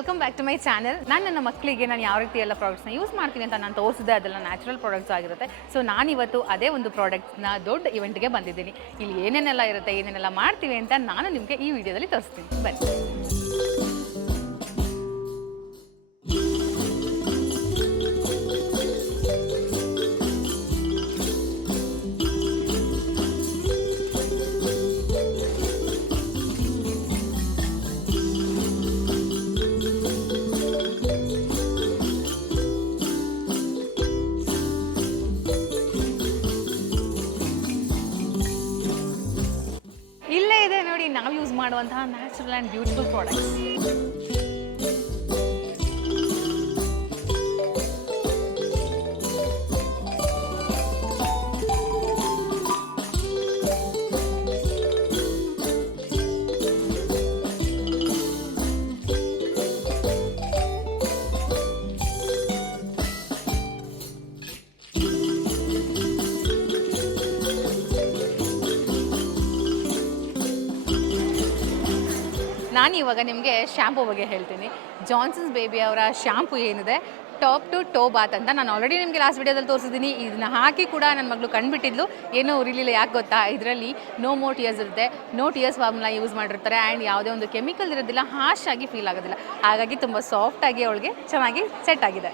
Welcome back to my channel. ನಾನು ನನ್ನ ಮಕ್ಕಳಿಗೆ ನಾನು ಯಾವ ರೀತಿ ಎಲ್ಲ ಪ್ರಾಡಕ್ಟ್ಸ್ನ ಯೂಸ್ ಮಾಡ್ತೀನಿ ಅಂತ ನಾನು ತೋರಿಸಿದೆ, ಅದೆಲ್ಲ ನ್ಯಾಚುರಲ್ ಪ್ರಾಡಕ್ಟ್ಸ್ ಆಗಿರುತ್ತೆ. ಸೊ ನಾನಿವತ್ತು ಅದೇ ಒಂದು ಪ್ರಾಡಕ್ಟ್ಸ್ನ ದೊಡ್ಡ ಇವೆಂಟ್ಗೆ ಬಂದಿದ್ದೀನಿ. ಇಲ್ಲಿ ಏನೇನೆಲ್ಲ ಇರುತ್ತೆ, ಏನೇನೆಲ್ಲ ಮಾಡ್ತೀವಿ ಅಂತ ನಾನು ನಿಮಗೆ ಈ ವಿಡಿಯೋದಲ್ಲಿ ತೋರಿಸ್ತೀನಿ. ಬನ್ನಿ. ಇಲ್ಲೇ ಇದೆ ನೋಡಿ ನಾವು ಯೂಸ್ ಮಾಡುವಂತಹ ನ್ಯಾಚುರಲ್ ಆ್ಯಂಡ್ ಬ್ಯೂಟಿಫುಲ್ ಪ್ರಾಡಕ್ಟ್ಸ್. ನಾನು ಇವಾಗ ನಿಮಗೆ ಶ್ಯಾಂಪು ಬಗ್ಗೆ ಹೇಳ್ತೀನಿ. ಜಾನ್ಸನ್ಸ್ ಬೇಬಿ ಅವರ ಶ್ಯಾಂಪು ಏನಿದೆ, ಟಾಪ್ ಟು ಟೋ ಬಾತ್ ಅಂತ, ನಾನು ಆಲ್ರೆಡಿ ನಿಮಗೆ ಲಾಸ್ಟ್ ವಿಡಿಯೋದಲ್ಲಿ ತೋರಿಸಿದ್ದೀನಿ. ಇದನ್ನ ಹಾಕಿ ಕೂಡ ನನ್ನ ಮಗಳು ಕಂಡುಬಿಟ್ಟಿದ್ಲು, ಏನೂ ಉರಿಲಿಲ್ಲ. ಯಾಕೆ ಗೊತ್ತಾ, ಇದರಲ್ಲಿ ನೋ ಮೋರ್ ಟಿಯರ್ಸ್ ಇರುತ್ತೆ, ನೋ ಟಿಯರ್ಸ್ ಫಾರ್ಮುಲಾ ಯೂಸ್ ಮಾಡಿರ್ತಾರೆ, ಆ್ಯಂಡ್ ಯಾವುದೇ ಒಂದು ಕೆಮಿಕಲ್ ಇರೋದಿಲ್ಲ, ಹಾಶ್ ಆಗಿ ಫೀಲ್ ಆಗೋದಿಲ್ಲ. ಹಾಗಾಗಿ ತುಂಬ ಸಾಫ್ಟಾಗಿ ಅವಳಿಗೆ ಚೆನ್ನಾಗಿ ಸೆಟ್ ಆಗಿದೆ.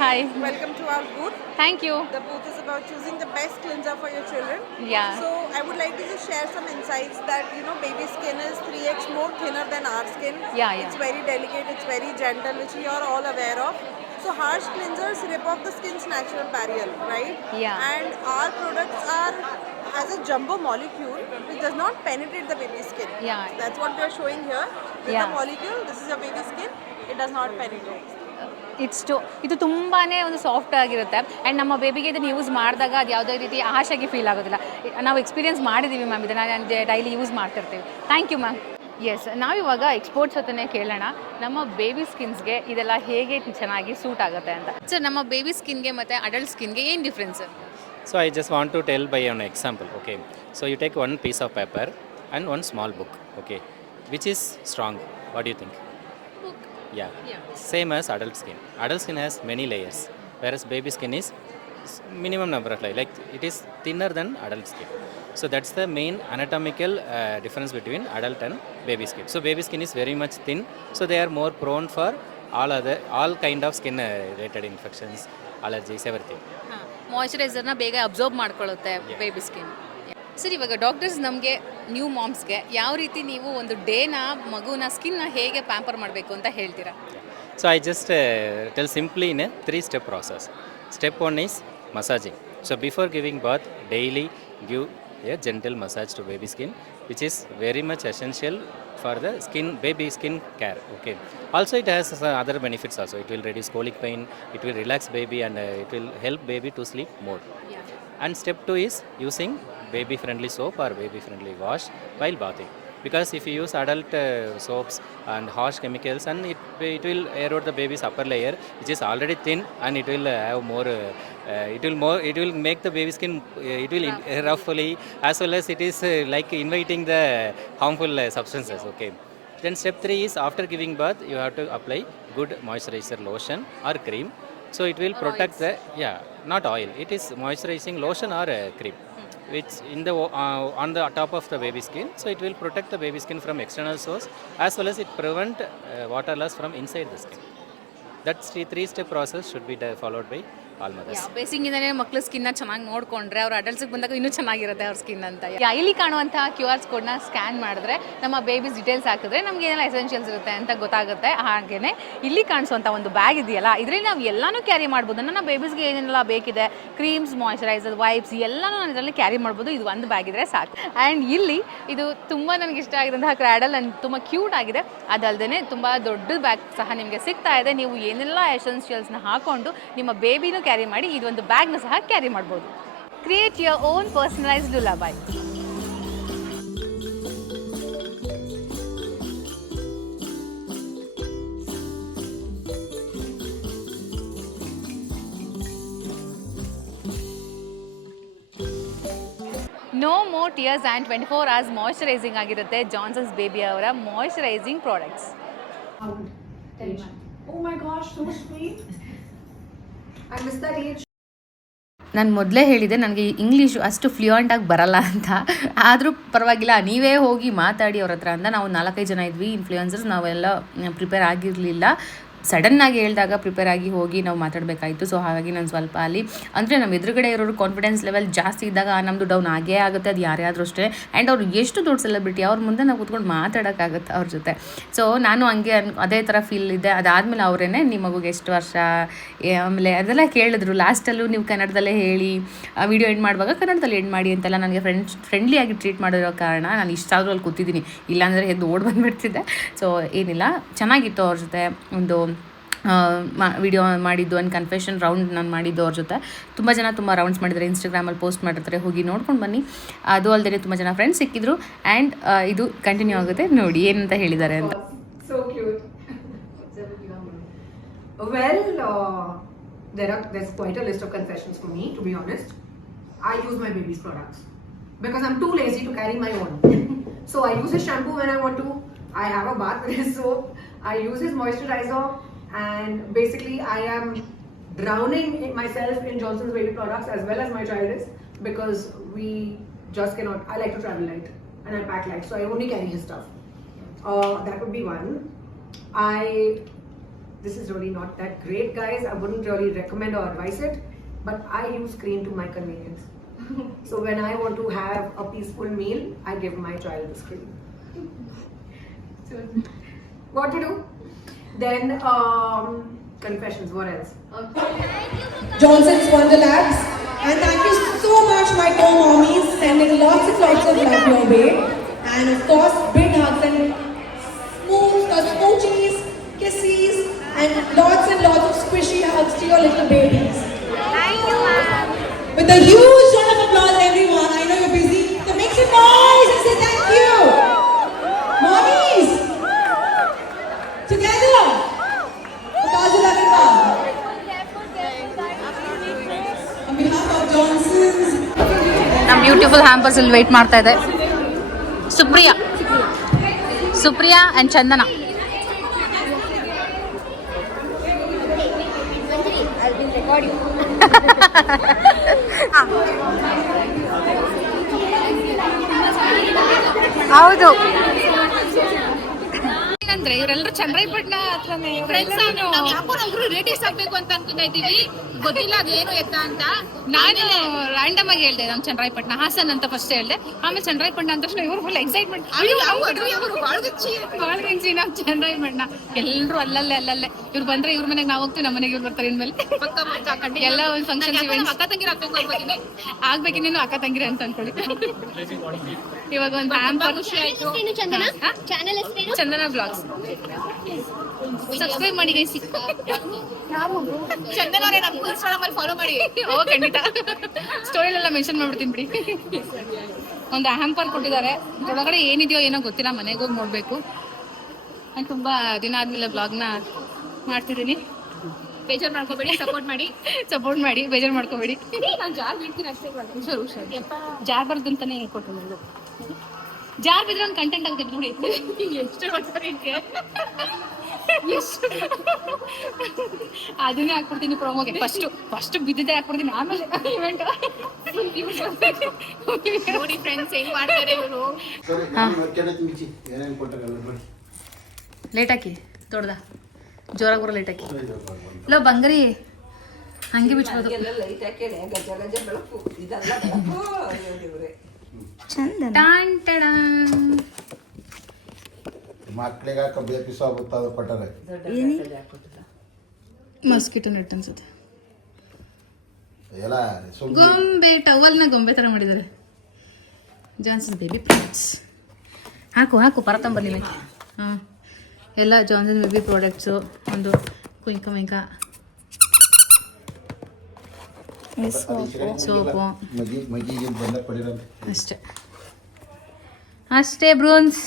Hi. Welcome to our booth. Thank you. The booth is about choosing the best cleanser for your children. Yeah. So I would like to just share some insights that baby skin is 3x more thinner than our skin. Yeah. It's very delicate, it's very gentle, which we are all aware of. So harsh cleansers rip off the skin's natural barrier, right? Yeah. And our products are as a jumbo molecule which does not penetrate the baby skin. Yeah. That's what we are showing here. With Yeah. the molecule, this is your baby skin. It does not penetrate. ಇದು ತುಂಬಾ ಒಂದು soft ಆಗಿರುತ್ತೆ. And ನಮ್ಮ ಬೇಬಿಗೆ ಇದನ್ನು use ಮಾಡಿದಾಗ ಅದು ಯಾವುದೇ ರೀತಿ ಆಶಾಗಿ ಫೀಲ್ ಆಗೋದಿಲ್ಲ. ನಾವು ಎಕ್ಸ್ಪೀರಿಯನ್ಸ್ ಮಾಡಿದ್ದೀವಿ ಮ್ಯಾಮ್, ಇದನ್ನು ಡೈಲಿ ಯೂಸ್ ಮಾಡ್ತಿರ್ತೀವಿ. Thank you ma'am. ಎಸ್, ನಾವಿವಾಗ ಎಕ್ಸ್ಪೋರ್ಟ್ಸ್ ಜೊತೆ ಕೇಳೋಣ ನಮ್ಮ ಬೇಬಿ ಸ್ಕಿನ್ಸ್ಗೆ ಇದೆಲ್ಲ ಹೇಗೆ ಚೆನ್ನಾಗಿ ಸೂಟ್ ಆಗುತ್ತೆ ಅಂತ. ಸರ್, ನಮ್ಮ ಬೇಬಿ ಸ್ಕಿನ್ಗೆ ಮತ್ತು ಅಡಲ್ಟ್ ಸ್ಕಿನ್ಗೆ ಏನು difference? So I just want to tell by an example, okay. So you take one piece of paper and one small book, okay. Which is strong? What do you think? Book. Yeah. Yeah. Same as adult skin. Adult skin has many layers, whereas baby skin is minimum number of layers. Like it is thinner than adult skin. So that's the main anatomical difference between adult and baby skin. So baby skin is very much thin, so they are more prone for all kind of skin related infections, allergies, everything. ಮಾಯ್ಚರೈಸರ್ನ ಬೇಗ observe ಮಾಡ್ಕೊಳ್ಳುತ್ತೆ baby skin. Sir, ಇವಾಗ doctors ನಮಗೆ new ಮಾಮ್ಸ್ಗೆ ಯಾವ ರೀತಿ ನೀವು ಒಂದು ಡೇನ ಮಗುನ ಸ್ಕಿನ್ನ ಹೇಗೆ pamper ಮಾಡಬೇಕು ಅಂತ ಹೇಳ್ತೀರಾ? So I just tell simply in a 3-step process. Step 1 is massaging. So before giving birth, daily give a gentle massage to baby skin, which is very much essential for the baby skin care. Okay. Also it has other benefits also. It will reduce colic pain, it will relax baby, and it will help baby to sleep more. And step 2 is using baby friendly soap or baby friendly wash while bathing. Because if you use adult soaps and harsh chemicals, and it will erode the baby's upper layer, which is already thin, and it will have more it will make the baby skin it will roughly, as well as it is like inviting the harmful substances. Okay. Then step 3 is after giving birth you have to apply good moisturizer lotion or cream, so it will protect the not oil, it is moisturizing lotion or cream which in the on the top of the baby skin, so it will protect the baby skin from external source, as well as it prevent water loss from inside the skin. That 3-step process should be followed by all mothers. ಬೇಸಿಂಗಿಂದನೇ ಮಕ್ಳ ಸ್ಕಿನ್ನ ಚೆನ್ನಾಗಿ ನೋಡಿಕೊಂಡ್ರೆ ಅವ್ರ ಅಡಲ್ಟ್ಸ್ಗೆ ಬಂದಾಗ ಇನ್ನೂ ಚೆನ್ನಾಗಿರುತ್ತೆ ಅವ್ರ skin ಅಂತ. ಇಲ್ಲಿ ಕಾಣುವಂಥ QR ಕೋಡ್ನ ಸ್ಕ್ಯಾನ್ ಮಾಡಿದ್ರೆ ನಮ್ಮ ಬೇಬೀಸ್ ಡೀಟೇಲ್ಸ್ ಹಾಕಿದ್ರೆ ನಮ್ಗೆ ಏನೆಲ್ಲ ಎಸೆನ್ಷಿಯಲ್ಸ್ ಇರುತ್ತೆ ಅಂತ ಗೊತ್ತಾಗುತ್ತೆ. ಹಾಗೆಯೇ ಇಲ್ಲಿ ಕಾಣಿಸುವಂಥ ಒಂದು ಬ್ಯಾಗ್ ಇದೆಯಲ್ಲ, ಇದರಲ್ಲಿ ನಾವು ಎಲ್ಲನೂ ಕ್ಯಾರಿ ಮಾಡ್ಬೋದು. ನನ್ನ ಬೇಬೀಸ್ಗೆ ಏನೆಲ್ಲ ಬೇಕಿದೆ, ಕ್ರೀಮ್ಸ್, ಮಾಯ್ಚರೈಸರ್, ವೈಪ್ಸ್ ಎಲ್ಲನೂ ನಾನು ಇದರಲ್ಲಿ ಕ್ಯಾರಿ ಮಾಡ್ಬೋದು. ಇದು ಒಂದು ಬ್ಯಾಗ್ ಇದ್ರೆ ಸಾಕು. ಆ್ಯಂಡ್ ಇಲ್ಲಿ ಇದು ತುಂಬ ನನಗೆ ಇಷ್ಟ ಆಗಿರೋಂತಹ ಕ್ರ್ಯಾಡಲ್ ಅಂಡ್ ತುಂಬ ಕ್ಯೂಟ್ ಆಗಿದೆ. ಅದಲ್ಲದೆ ತುಂಬ ದೊಡ್ಡ ಬ್ಯಾಗ್ ಸಹ ನಿಮಗೆ ಸಿಗ್ತಾ ಇದೆ. ನೀವು ಏನೆಲ್ಲ ಎಸೆನ್ಷಿಯಲ್ಸ್ನ ಹಾಕೊಂಡು ನಿಮ್ಮ ಬೇಬಿನೂ ಕ್ಯಾರಿ ಮಾಡಿ ಇದೊಂದು ಬ್ಯಾಗ್ನ ಸಹ ಕ್ಯಾರಿ ಮಾಡ್ಬೋದು. Create your own personalised lullaby. No more tears and 24 hours moisturising ಆಗಿರುತ್ತೆ ಜಾನ್ಸನ್ಸ್ ಬೇಬಿ ಅವರ moisturising products. Oh my gosh, so sweet. I miss that age. ನಾನು ಮೊದಲೇ ಹೇಳಿದೆ ನನಗೆ ಇಂಗ್ಲೀಷು ಅಷ್ಟು ಫ್ಲೂಯೆಂಟಾಗಿ ಬರಲ್ಲ ಅಂತ, ಆದರೂ ಪರವಾಗಿಲ್ಲ ನೀವೇ ಹೋಗಿ ಮಾತಾಡಿ ಅವ್ರ ಹತ್ರ ಅಂತ. ನಾವು 4-5 ಜನ ಇದ್ವಿ ಇನ್ಫ್ಲೂಯೆನ್ಸರ್ಸ್, ನಾವೆಲ್ಲ ಪ್ರಿಪೇರ್ ಆಗಿರಲಿಲ್ಲ. ಸಡನ್ನಾಗಿ ಹೇಳಿದಾಗ ಪ್ರಿಪೇರ್ ಆಗಿ ಹೋಗಿ ನಾವು ಮಾತಾಡಬೇಕಾಯಿತು. ಸೊ ಹಾಗಾಗಿ ನಾನು ಸ್ವಲ್ಪ ಅಲ್ಲಿ ಅಂದರೆ ನಮ್ಮ ಎದುರುಗಡೆ ಇರೋರು ಕಾನ್ಫಿಡೆನ್ಸ್ ಲೆವೆಲ್ ಜಾಸ್ತಿ ಇದ್ದಾಗ ನಮ್ಮದು ಡೌನ್ ಆಗೇ ಆಗುತ್ತೆ. ಅದು ಯಾರೇ ಆದರೂ ಅಷ್ಟೇ. ಆ್ಯಂಡ್ ಅವ್ರು ಎಷ್ಟು ದೊಡ್ಡ ಸೆಲೆಬ್ರಿಟಿ, ಅವ್ರ ಮುಂದೆ ನಾವು ಕೂತ್ಕೊಂಡು ಮಾತಾಡೋಕ್ಕಾಗುತ್ತೆ ಅವ್ರ ಜೊತೆ. ಸೊ ನಾನು ಹಂಗೆ ಅದೇ ಥರ ಫೀಲ್ ಇದೆ. ಅದಾದಮೇಲೆ ಅವರೇ ನಿಮ್ಮ ಮಗುಗೆ ಎಷ್ಟು ವರ್ಷ, ಆಮೇಲೆ ಅದೆಲ್ಲ ಕೇಳಿದ್ರು. ಲಾಸ್ಟಲ್ಲೂ ನೀವು ಕನ್ನಡದಲ್ಲೇ ಹೇಳಿ ವಿಡಿಯೋ ಎಂಡ್ ಮಾಡುವಾಗ ಕನ್ನಡದಲ್ಲಿ ಎಂಡ್ ಮಾಡಿ ಅಂತೆಲ್ಲ ನನಗೆ ಫ್ರೆಂಡ್ಲಿಯಾಗಿ ಟ್ರೀಟ್ ಮಾಡಿರೋ ಕಾರಣ ನಾನು ಇಷ್ಟಾದರೂ ಅಲ್ಲಿ ಕೂತಿದ್ದೀನಿ. ಇಲ್ಲಾಂದರೆ ಎದ್ದು ಓಡಿ ಬಂದುಬಿಡ್ತಿದ್ದೆ. ಸೊ ಏನಿಲ್ಲ, ಚೆನ್ನಾಗಿತ್ತು ಅವ್ರ ಜೊತೆ ಒಂದು ವಿಡಿಯೋ ಮಾಡಿದ್ದು. ಆ್ಯಂಡ್ ಕನ್ಫೆಷನ್ ರೌಂಡ್ ನಾನು ಮಾಡಿದ್ದು ಅವ್ರ ಜೊತೆ. ತುಂಬ ಜನ ತುಂಬ ರೌಂಡ್ಸ್ ಮಾಡಿದ್ದಾರೆ, ಇನ್ಸ್ಟಾಗ್ರಾಮಲ್ಲಿ ಪೋಸ್ಟ್ ಮಾಡಿರ್ತಾರೆ, ಹೋಗಿ ನೋಡ್ಕೊಂಡು ಬನ್ನಿ. ಅದು ಅಲ್ಲದೆ ತುಂಬ ಜನ ಫ್ರೆಂಡ್ಸ್ ಸಿಕ್ಕಿದ್ರು. ಆ್ಯಂಡ್ ಇದು ಕಂಟಿನ್ಯೂ ಆಗುತ್ತೆ, ನೋಡಿ ಏನಂತ ಹೇಳಿದ್ದಾರೆ ಅಂತ. So cute. Well, there's quite a list of confessions for me, to be honest. I use my baby's products because I'm too lazy to carry my own. So I use his shampoo when I want to. I have a bath with his soap. I use his moisturizer. And basically I am drowning myself in Johnson's baby products as well as my child is, because we just cannot. I like to travel light and I pack light, so I only carry his stuff. That would be one. This is really not that great, guys. I wouldn't really recommend or advise it, but I use cream to my convenience. So when I want to have a peaceful meal, I give my child this cream. So what to do? Then confessions, what else? Johnson's Wonderlabs, and thank you so much my co-mommies, sending lots of love your way, and of course big hugs and smoochies, kisses, and lots of squishy hugs to your little babies. Thank you, ma'am. With a huge round of applause, everyone. I know you're busy, so make some noise and say thank you, mommies. Together. On behalf of Johnson's. ನಮ್ಮ beautiful hampers ಇಲ್ಲಿ weight ಮಾಡ್ತಾ ಇದೆ. Supriya and ಚಂದನ. ಹೌದು, ಏನಂದ್ರೆ ಇವರೆಲ್ಲರೂ Chandrayapatna relatives ಆಗ್ಬೇಕು ಅಂತ ಅನ್ಕೊಂತಾ ಇದ್ದೀವಿ. ಗೊತ್ತಿಲ್ಲ ಅದೇನು ಎತ್ತ ಅಂತ. ನಾನು ರ್ಯಾಂಡಮ್ ಆಗಿ ಹೇಳ್ದೆ ನಮ್ಮ ಚಂದ್ರಾಯಪಟ್ಟಣ ಹಾಸನ್ ಅಂತ ಫಸ್ಟ್ ಹೇಳ್ದೆ, ಆಮೇಲೆ ಚಂದ್ರಾಯಪಟ್ಟಣ ಅಂತ ತಕ್ಷಣ ಇವ್ರು ಫುಲ್ ಎಕ್ಸೈಟ್ಮೆಂಟ್. ನಾವು ಚಂದ್ರಾಯಪಟ್ಟಣ ಎಲ್ಲರೂ ಅಲ್ಲಲ್ಲೇ ಇವ್ರು ಬಂದ್ರೆ ಇವ್ರ ಮನೆಗೆ ನಾವು ಹೋಗ್ತೀವಿ, ನಮ್ಮ ಮನೆಗೆ ಇವ್ರು ಬರ್ತಾರೆ. ಇನ್ಮೇಲೆ ಎಲ್ಲ ಒಂದು ಫಂಕ್ಷನ್ ಅಕ್ಕ ತಂಗಿರ ಆಗ್ಬೇಕಿನ್ನೇನು ಅಕ್ಕ ತಂಗಿರ ಅಂತ ಅನ್ಕೊಳ್ಳಿ. ಇವಾಗ ಒಂದು ಚಂದನ ಬ್ಲಾಗ್ಸ್ ಸಬ್ಸ್ಕ್ರೈಬ್ ಮಾಡಿ ಗೈಸ್. ಚಂದನ ಅವರೇ ನಮ್ಮ ಇನ್ಸ್ಟಾಗ್ರಾಮ್ ಅಲ್ಲಿ ಫಾಲೋ ಮಾಡಿ. ಓ ಖಂಡಿತ, ಸ್ಟೋರಿಲೆಲ್ಲ ಮೆನ್ಷನ್ ಮಾಡ್ಬಿಡ್ತೀನಿ ಬಿಡಿ. ಒಂದು ಹ್ಯಾಂಪರ್ ಕೊಟ್ಟಿದ್ದಾರೆ, ಒಳಗಡೆ ಏನಿದೆಯೋ ಏನೋ ಗೊತ್ತಿಲ್ಲ, ಮನೆಗೆ ಹೋಗಿ ನೋಡ್ಬೇಕು. ನಾನು ತುಂಬಾ ದಿನ ಆದ್ಮೇಲೆ ಬ್ಲಾಗ್ನ ಮಾಡ್ತಿದ್ದೀನಿ. ಬೇಜಾರು ಮಾಡ್ಕೋಬೇಡಿ, ಸಪೋರ್ಟ್ ಮಾಡಿ ಬೇಜಾರು ಮಾಡ್ಕೋಬೇಡಿ. ನಾನು ಜಾರ್ ಬಿಡ್ತೀನಿ ಅಷ್ಟೇ. ಹುಷಾರು ಜಾರ್ ಬರ್ದಂತಾನೆ ಹೇಳ್ಕೊಟ್ಟು ನಾನು ಜಾರ್ ಬಿದ್ರೆ ಒಂದು ಕಂಟೆಂಟ್ ಆಗುತ್ತೆ ನೋಡಿ. ಎಷ್ಟು ಅದನ್ನೇ ಹಾಕ್ಬಿಡ್ತೀನಿ ಪ್ರೋಮೋಗೆ. ಫಸ್ಟ್ ಬಿದ್ದಿದ್ದೆ ಹಾಕ್ಬಿಡ್ತೀನಿ, ಆಮೇಲೆ ಇವೆಂಟ್ ನೋಡಿ ಫ್ರೆಂಡ್ಸ್ ಹೆಂಗ್ ಮಾಡ್ತಾರೆ ಇವರು. ಲೇಟ್ ಹಾಕಿ ದೊಡ್ಡದ ಜೋರಾಗಿ ಬರೋ ಲೇಟ್ ಹಾಕಿ. ಇಲ್ಲ ಬಂಗಾರಿ ಹಂಗೆ ಬಿಚ್ಬೋದು. ಮಸ್ಕಿಟೋ ನೆಟ್ ಅನ್ಸುತ್ತೆ. ಗೊಂಬೆ ಟವಲ್ನ ಗೊಂಬೆ ತರ ಮಾಡಿದ್ದಾರೆ. ಜಾನ್ಸನ್ ಬೇಬಿ ಪ್ರಾಡಕ್ಟ್ಸ್ ಹಾಕು ಪರತಂಬರ್ಲಿ ಮೇಲೆ. ಎಲ್ಲ ಜಾನ್ಸನ್ ಬೇಬಿ ಪ್ರಾಡಕ್ಟ್ಸು. ಒಂದು ಕುಂಕ ಸೋಪು ಮಗಿಗೆ ಬಂದ ಕೊಡಿರೋ ಅಷ್ಟೇ ಬ್ರೂನ್ಸ್